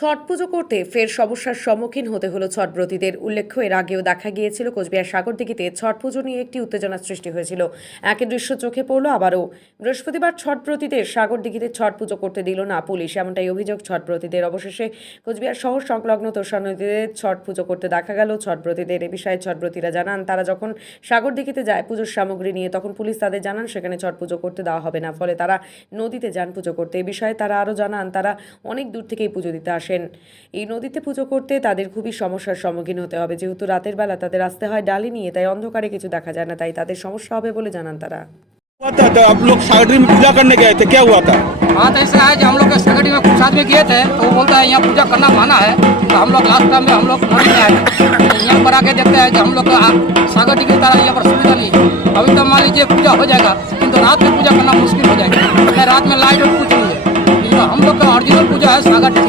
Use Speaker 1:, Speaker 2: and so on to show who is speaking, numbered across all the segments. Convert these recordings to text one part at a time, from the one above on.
Speaker 1: ছট পুজো করতে ফের সমস্যার সম্মুখীন হতে হলো ছটব্রতীদের উল্লেখ্য, এর আগেও দেখা গিয়েছিল কোচবিহার সাগরদিঘিতে ছট পুজো নিয়ে একটি উত্তেজনার সৃষ্টি হয়েছিল। একই দৃশ্য চোখে পড়ল আবারও। বৃহস্পতিবার ছটব্রতীদের সাগরদিঘিতে ছট পুজো করতে দিল না পুলিশ। এমনটাই অভিযোগ ছটব্রতীদের অবশেষে কোচবিহার শহর সংলগ্ন তোষা নদীতে ছট পুজো করতে দেখা গেল। ছটব্রতীদের এ বিষয়ে ছটব্রতীরা জানান, তারা যখন সাগরদিঘিতে যায় পুজোর সামগ্রী নিয়ে, তখন পুলিশ তাদের জানান সেখানে ছট পুজো করতে দেওয়া হবে না। ফলে তারা নদীতে যান পুজো করতে। এ বিষয়ে তারা আরও জানান, তারা অনেক দূর থেকেই পুজো দিতে আসেন এই নদীতে পুজো করতে তাদের খুবই সমস্যার সম্মুখীন হতে হবে যেহেতু রাতের বেলা তাদের আসতে হয় ডালি নিয়ে তাই অন্ধকারে কিছু দেখা যায় না তাই তাদের সমস্যা হবে বলে জানান তারা
Speaker 2: हुआ था तो आप लोग सागरी में पूजा करने गए थे क्या हुआ था
Speaker 3: बात ऐसा है कि हम लोग सगड़ी में कुछ आदमी गए थे तो वो बोलता है यहाँ पूजा करना माना है तो हम लोग लास्ट टाइम में हम लोग नदी में आए तो यहाँ पर आके देखते हैं कि हम लोग को आ- सागरी की तरह यहाँ पर सुविधा नहीं है अभी तो मान लीजिए पूजा हो जाएगा किंतु रात में पूजा करना मुश्किल हो जाएगा नहीं, रात में लाइट और कुछ नहीं है तो हम लोग का ओरिजिनल पूजा है सागर टिकी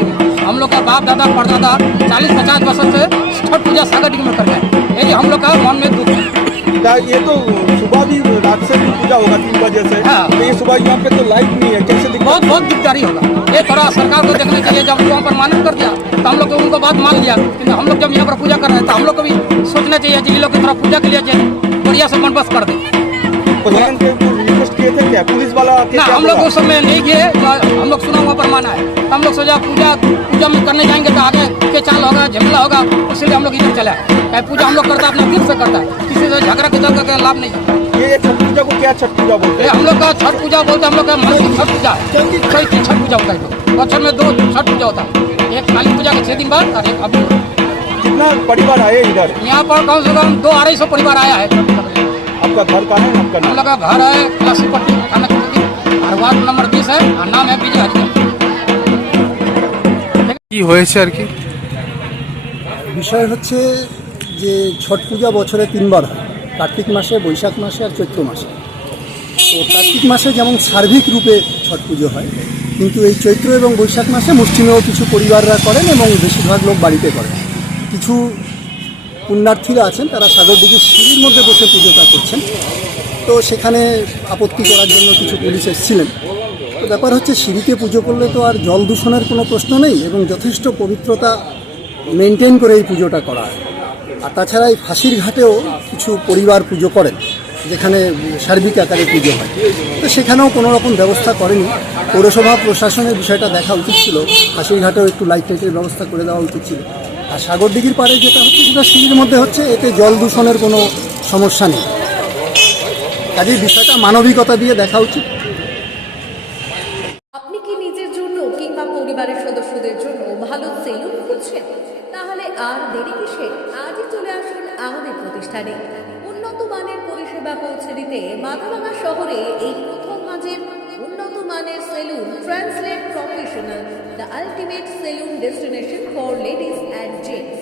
Speaker 3: में हम लोग का बाप दादा परदादा चालीस पचास वर्ष से छठ पूजा सागर में करते हैं। यही हम लोग का मन में दुख है।
Speaker 2: ये तो सुबह भी रात से भी पूजा होगा तीन बजे से?
Speaker 3: हाँ।
Speaker 2: तो ये सुबह यहाँ पे तो लाइट नहीं है। कैसे दिक्कत
Speaker 3: बहुत बहुत दिकदारी होगा। ये थोड़ा सरकार को देखना चाहिए जब वहाँ पर मानव कर दिया तो हम लोग को उनको बात मान लिया। लेकिन हम लोग जब यहाँ पर पूजा कर रहे हैं तो हम लोग को भी सोचना चाहिए कि ये लोग की थोड़ा पूजा के लिए बढ़िया से बंदोबस्त कर दे।
Speaker 2: क्या पुलिस वाला
Speaker 3: ना हम लोग उस समय नहीं गए तो हम लोग सुना हुआ पर माना है। हम लोग सोचा पूजा पूजा में करने जाएँगे तो आगे के चाल होगा झमेला होगा इसलिए हम लोग इधर चला है पूजा हम लोग करता है अपना दिल से करता है। किसी से झगड़ा किधर का लाभ नहीं। है
Speaker 2: ये छठ पूजा को क्या छठ पूजा बोलते हैं?
Speaker 3: हम लोग का छठ पूजा बोलते हम लोग का छठ पूजा छठ। पूजा होता है बच्चों में दो छठ पूजा होता है। एक काली पूजा के छह दिन बाद और एक अभी।
Speaker 2: कितना परिवार आए इधर?
Speaker 3: यहाँ पर कम से कम दो अढ़ाई सौ परिवार आया है।
Speaker 2: आपका घर कहाँ है? आपका नाम?
Speaker 3: लोग का घर है क्लासी पट्टी। थाना चौकी और वार्ड नंबर बीस है और नाम है विजय हरिजन
Speaker 4: কি হয়েছে আর কি
Speaker 5: বিষয় হচ্ছে যে ছট পূজা বছরে তিনবার হয় কার্তিক মাসে বৈশাখ মাসে আর চৈত্র মাসে তো কার্তিক মাসে যেমন সার্বিক রূপে ছট পুজো হয় কিন্তু এই চৈত্র এবং বৈশাখ মাসে মুসলিমেও কিছু পরিবাররা করেন এবং বেশিরভাগ লোক বাড়িতে করেন কিছু পুণ্যার্থীরা আছেন তারা সাগরদিঘির সিঁড়ির মধ্যে বসে পুজোটা করছেন তো সেখানে আপত্তি করার জন্য কিছু পুলিশ এসেছিলেন। তো ব্যাপার হচ্ছে, সিঁড়িতে পুজো করলে তো আর জল দূষণের কোনো প্রশ্ন নেই এবং যথেষ্ট পবিত্রতা মেনটেন করে এই পুজোটা করা হয়। আর তাছাড়া এই ফাঁসির ঘাটেও কিছু পরিবার পুজো করেন, যেখানে সার্বিক আকারে পুজো হয়। তো সেখানেও কোনো রকম ব্যবস্থা করেনি। পৌরসভা প্রশাসনের বিষয়টা দেখা উচিত ছিল। ফাঁসির ঘাটেও একটু লাইট লাইটের ব্যবস্থা করে দেওয়া উচিত ছিল। আর সাগরদিঘির পাড়ে যেটা হচ্ছে, সেটা সিঁড়ির মধ্যে হচ্ছে, এতে জল দূষণের কোনো সমস্যা নেই। কাজেই বিষয়টা মানবিকতা দিয়ে দেখা উচিত।
Speaker 6: আপনি কি নিজের জন্য কিংবা পরিবারের সদস্যদের জন্য ভালো সেলুন খুঁজছেন? তাহলে আর দেরি কিসে? আজই চলে আসুন আমাদের প্রতিষ্ঠানে। উন্নত মানের পরিষেবা পৌঁছে দিতে মাথাভাঙা শহরে এই প্রথম মাঝের উন্নত মানের salon translate professional, the ultimate salon destination for ladies and gents.